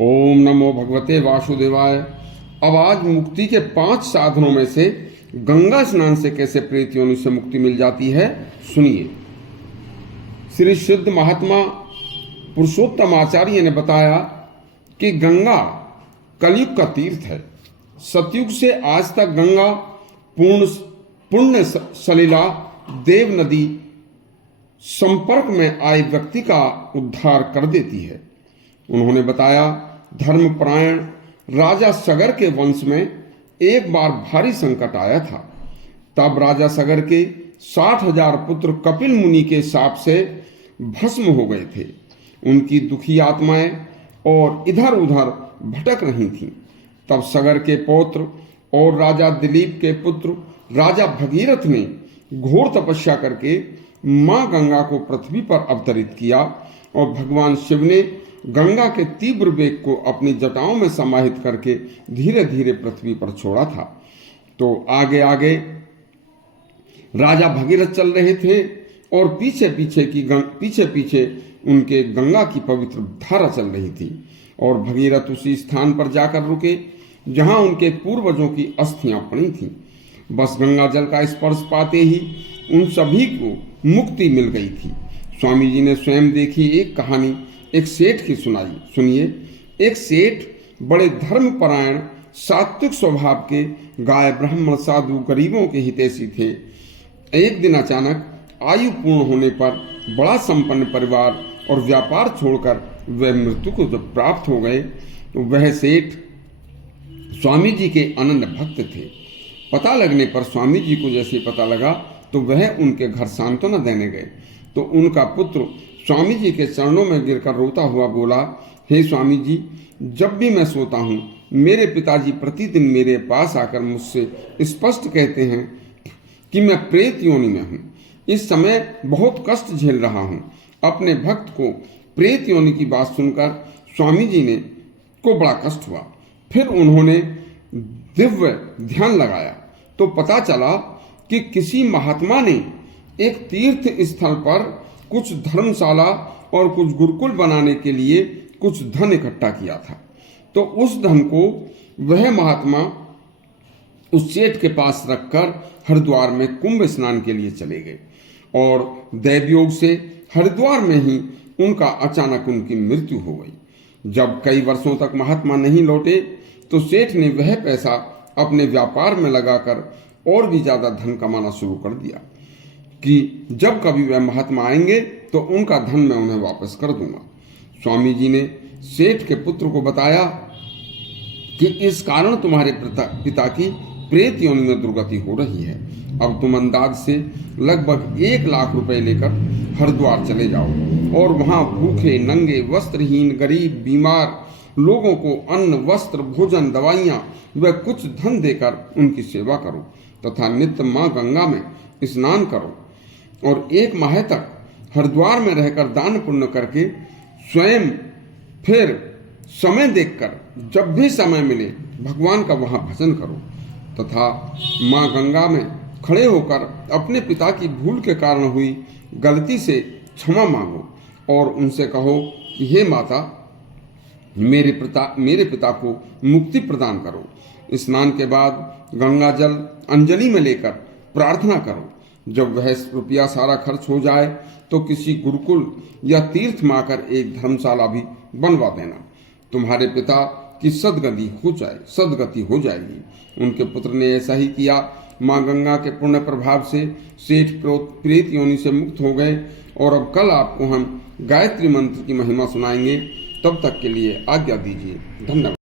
ओम नमो भगवते वासुदेवाय। अब आज मुक्ति के 5 साधनों में से गंगा स्नान से कैसे प्रेत योनि से मुक्ति मिल जाती है, सुनिए। श्री सिद्ध महात्मा पुरुषोत्तम आचार्य ने बताया कि गंगा कलयुग का तीर्थ है। सतयुग से आज तक गंगा पुण्य सलिला देव नदी संपर्क में आए व्यक्ति का उद्धार कर देती है। उन्होंने बताया, धर्मपरायण राजा सगर के वंश में एक बार भारी संकट आया था। तब राजा सगर के 60,000 पुत्र कपिल मुनि के शाप से भस्म हो गए थे। उनकी दुखी आत्माएं और इधर उधर भटक रही थीं। तब सगर के पौत्र और राजा दिलीप के पुत्र राजा भगीरथ ने घोर तपस्या करके मां गंगा को पृथ्वी पर अवतरित किया और भगवान शिव ने गंगा के तीव्र वेग को अपनी जटाओं में समाहित करके धीरे धीरे पृथ्वी पर छोड़ा था। तो आगे आगे राजा भगीरथ चल रहे थे और पीछे पीछे उनके गंगा की पवित्र धारा चल रही थी और भगीरथ उसी स्थान पर जाकर रुके जहां उनके पूर्वजों की अस्थियां पड़ी थीं। बस गंगा जल का स्पर्श पाते ही उन सभी को मुक्ति मिल गई थी। स्वामी जी ने स्वयं देखी एक कहानी एक सेठ की सुनाई। सुनिए। एक सेठ बड़े धर्मपरायण सात्विक स्वभाव के गाय ब्राह्मण साधु गरीबों के हितैषी थे। एक दिन अचानक आयु पूर्ण होने पर बड़ा संपन्न परिवार और व्यापार छोड़कर वह मृत्यु को जब प्राप्त हो गए तो वह सेठ स्वामी जी के अनन्य भक्त थे। पता लगने पर स्वामी जी को जैसे पता लगा तो वह उनके घर सांत्वना देने गए तो उनका पुत्र स्वामी जी के चरणों में गिरकर रोता हुआ बोला, हे स्वामी जी, जब भी मैं सोता हूँ मेरे पिताजी प्रतिदिन मेरे पास आकर मुझसे स्पष्ट कहते हैं कि मैं प्रेत योनि में हूँ। इस समय बहुत कष्ट झेल रहा हूँ। अपने भक्त को प्रेत योनि की बात सुनकर स्वामी जी ने को बड़ा कष्ट हुआ। फिर उन्होंने दिव्य ध्यान लगाया तो पता चला कि किसी महात्मा ने एक तीर्थ स्थल पर कुछ धर्मशाला और कुछ गुरुकुल बनाने के लिए कुछ धन इकट्ठा किया था। तो उस धन को वह महात्मा उस सेठ के पास रखकर हरिद्वार में कुंभ स्नान के लिए चले गए और दैवयोग से हरिद्वार में ही उनका अचानक उनकी मृत्यु हो गई। जब कई वर्षों तक महात्मा नहीं लौटे तो सेठ ने वह पैसा अपने व्यापार में लगाकर और भी ज्यादा धन कमाना शुरू कर दिया कि जब कभी वह महात्मा आएंगे तो उनका धन मैं उन्हें वापस कर दूंगा। स्वामी जी ने सेठ के पुत्र को बताया कि इस कारण तुम्हारे पिता की प्रेत योनि में दुर्गति हो रही है। अब तुम अंदाज से लगभग 1 लाख रुपए लेकर हरिद्वार चले जाओ और वहां भूखे नंगे वस्त्रहीन गरीब बीमार लोगों को अन्न वस्त्र भोजन दवाइयां व कुछ धन देकर उनकी सेवा करो तथा नित्य मां गंगा में स्नान करो और 1 माह तक हरिद्वार में रहकर दान पुण्य करके स्वयं फिर समय देखकर जब भी समय मिले भगवान का वहां भजन करो तथा मां गंगा में खड़े होकर अपने पिता की भूल के कारण हुई गलती से क्षमा मांगो और उनसे कहो कि हे माता, मेरे पिता को मुक्ति प्रदान करो। स्नान के बाद गंगा जल अंजलि में लेकर प्रार्थना करो। जब वह रुपया सारा खर्च हो जाए तो किसी गुरुकुल या तीर्थ में आकर एक धर्मशाला भी बनवा देना। तुम्हारे पिता की सदगति हो जाएगी। उनके पुत्र ने ऐसा ही किया। मां गंगा के पुण्य प्रभाव से सेठ प्रेत योनि से मुक्त हो गए और अब कल आपको हम गायत्री मंत्र की महिमा सुनाएंगे। तब तक के लिए आज्ञा दीजिए। धन्यवाद।